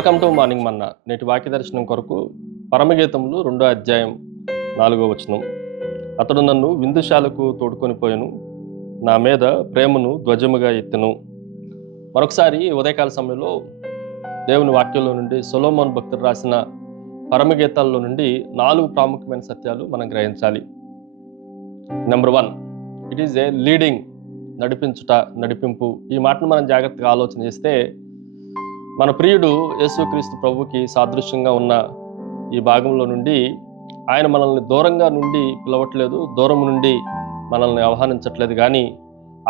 Welcome to morning మన్నా. నేటి వాక్య దర్శనం కొరకు పరమగీతములు 2వ అధ్యాయం 4వ వచనం. అతడు నన్ను విందుశాలకు తోడుకొని పోయెను, నా మీద ప్రేమను ధ్వజముగా ఎత్తెను. మరొకసారి ఉదయకాల సమయంలో దేవుని వాక్యంలో నుండి సొలొమోను భక్తుడు రాసిన పరమగీతాల్లో నుండి 4 ప్రాముఖ్యమైన సత్యాలు మనం గ్రహించాలి. Number 1, it is a leading, నడిపింపు. ఈ మాటను మనం జాగ్రత్తగా ఆలోచన చేస్తే మన ప్రియుడు యేసుక్రీస్తు ప్రభువుకి సాదృశ్యంగా ఉన్న ఈ భాగంలో నుండి ఆయన మనల్ని దూరంగా నుండి పిలవట్లేదు, దూరం నుండి మనల్ని ఆహ్వానించట్లేదు, కానీ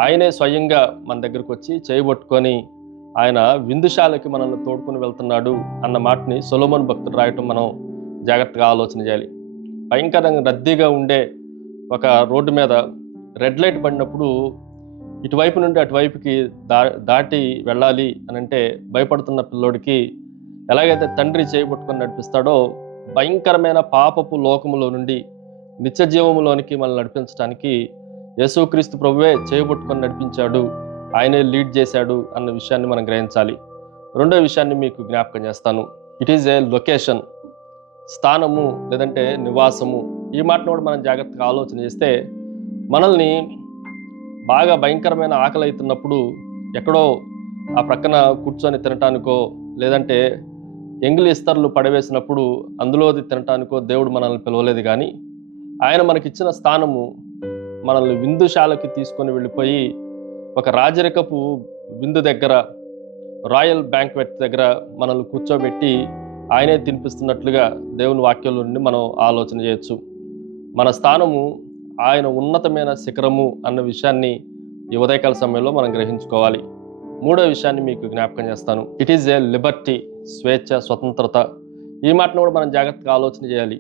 ఆయనే స్వయంగా మన దగ్గరకు వచ్చి చేయబట్టుకొని ఆయన విందుశాలకి మనల్ని తోడుకొని వెళ్తున్నాడు అన్న మాటని సొలొమోను భక్తుడు రాయటం మనం జాగ్రత్తగా ఆలోచన చేయాలి. భయంకరంగా రద్దీగా ఉండే ఒక రోడ్డు మీద రెడ్ లైట్ పడినప్పుడు ఇటువైపు నుండి అటువైపుకి దాటి వెళ్ళాలి అని అంటే భయపడుతున్న పిల్లోడికి ఎలాగైతే తండ్రి చేయబట్టుకొని నడిపిస్తాడో, భయంకరమైన పాపపు లోకములో నుండి నిత్య జీవములోనికి మనల్ని నడిపించడానికి యేసుక్రీస్తు ప్రభువే చేయబట్టుకొని నడిపించాడు, ఆయనే లీడ్ చేశాడు అన్న విషయాన్ని మనం గ్రహించాలి. రెండో విషయాన్ని మీకు జ్ఞాపకం చేస్తాను. ఇట్ ఈజ్ ఏ లొకేషన్, స్థానము లేదంటే నివాసము. ఈ మాటను కూడా మనం జాగ్రత్తగా ఆలోచన చేస్తే మనల్ని బాగా భయంకరమైన ఆకలి అవుతున్నప్పుడు ఎక్కడో ఆ ప్రక్కన కూర్చొని తినటానికో లేదంటే ఎంగిలి ఇస్తర్లు పడవేసినప్పుడు అందులోది తినటానికో దేవుడు మనల్ని పిలవలేదు, కానీ ఆయన మనకిచ్చిన స్థానము మనల్ని విందుశాలకి తీసుకొని వెళ్ళిపోయి ఒక రాజరికపు విందు దగ్గర, రాయల్ బ్యాంక్వెట్ దగ్గర మనల్ని కూర్చోబెట్టి ఆయనే తినిపిస్తున్నట్లుగా దేవుని వాక్యంలో నుండి మనం ఆలోచన చేయొచ్చు. మన స్థానము ఆయన ఉన్నతమైన శిఖరము అన్న విషయాన్ని ఈ ఉదయకాల సమయంలో మనం గ్రహించుకోవాలి. మూడో విషయాన్ని మీకు జ్ఞాపకం చేస్తాను. ఇట్ ఈజ్ ఏ లిబర్టీ, స్వేచ్ఛ, స్వతంత్రత. ఈ మాటను కూడా మనం జాగ్రత్తగా ఆలోచన చేయాలి.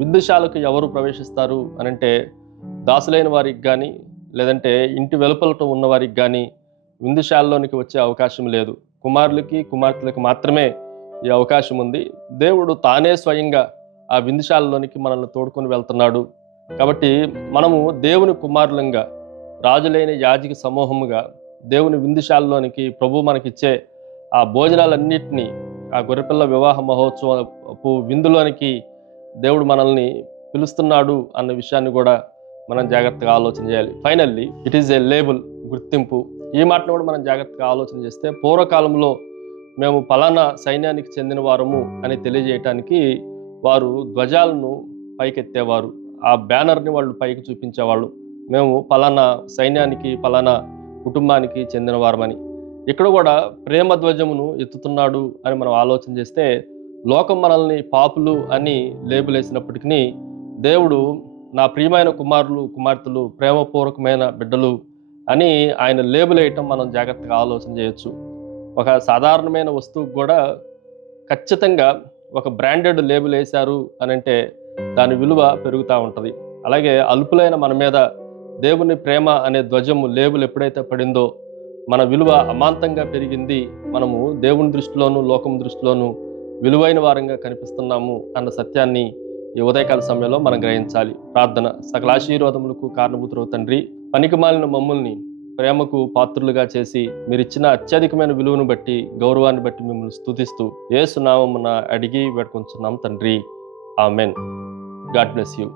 విందుశాలకు ఎవరు ప్రవేశిస్తారు అనంటే దాసులైన వారికి కానీ లేదంటే ఇంటి వెలుపలతో ఉన్న వారికి కానీ విందుశాలలోనికి వచ్చే అవకాశం లేదు. కుమారులకి కుమార్తెలకు మాత్రమే ఈ అవకాశం ఉంది. దేవుడు తానే స్వయంగా ఆ విందుశాలలోనికి మనల్ని తోడుకొని వెళ్తున్నాడు. కాబట్టి మనము దేవుని కుమారులంగా, రాజులైన యాజక సమూహముగా దేవుని విందుశాలలోనికి ప్రభు మనకిచ్చే ఆ భోజనాలన్నిటినీ, ఆ గొర్రెపిల్ల వివాహ మహోత్సవపు విందులోనికి దేవుడు మనల్ని పిలుస్తున్నాడు అన్న విషయాన్ని కూడా మనం జాగ్రత్తగా ఆలోచన చేయాలి. Finally it is a label, గుర్తింపు. ఈ మాటను కూడా మనం జాగ్రత్తగా ఆలోచన చేస్తే పూర్వకాలంలో మేము పలానా సైన్యానికి చెందిన వారము అని తెలియజేయటానికి వారు ధ్వజాలను పైకెత్తేవారు, ఆ బ్యానర్ని వాళ్ళు పైకి చూపించేవాళ్ళు, మేము పలానా సైన్యానికి పలానా కుటుంబానికి చెందిన వారమని. ఇక్కడ కూడా ప్రేమ ధ్వజమును ఎత్తుతున్నాడు అని మనం ఆలోచన చేస్తే లోకం మనల్ని పాపులు అని లేబుల్ వేసినప్పటికీ దేవుడు నా ప్రియమైన కుమారులు కుమార్తెలు, ప్రేమపూర్వకమైన బిడ్డలు అని ఆయన లేబుల్ వేయటం మనం జాగ్రత్తగా ఆలోచన చేయొచ్చు. ఒక సాధారణమైన వస్తువుకు కూడా ఖచ్చితంగా ఒక బ్రాండెడ్ లేబుల్ వేశారు అని అంటే దాని విలువ పెరుగుతూ ఉంటుంది. అలాగే అల్పులైన మన మీద దేవుని ప్రేమ అనే ధ్వజము లేబుల్ ఎప్పుడైతే పడిందో మన విలువ అమాంతంగా పెరిగింది. మనము దేవుని దృష్టిలోను లోకం దృష్టిలోను విలువైన వారంగా కనిపిస్తున్నాము అన్న సత్యాన్ని ఈ ఉదయకాల సమయంలో మనం గ్రహించాలి. ప్రార్థన. సకల ఆశీర్వాదములకు కారణభూతుడు తండ్రి, పనికిమాలిన మమ్మల్ని ప్రేమకు పాత్రులుగా చేసి మీరిచ్చిన అత్యధికమైన విలువను బట్టి, గౌరవాన్ని బట్టి మిమ్మల్ని స్తుతిస్తూ యేసు నామమున అడిగి వేడుకొంచున్నాం తండ్రి. ఆమెన్. God bless you.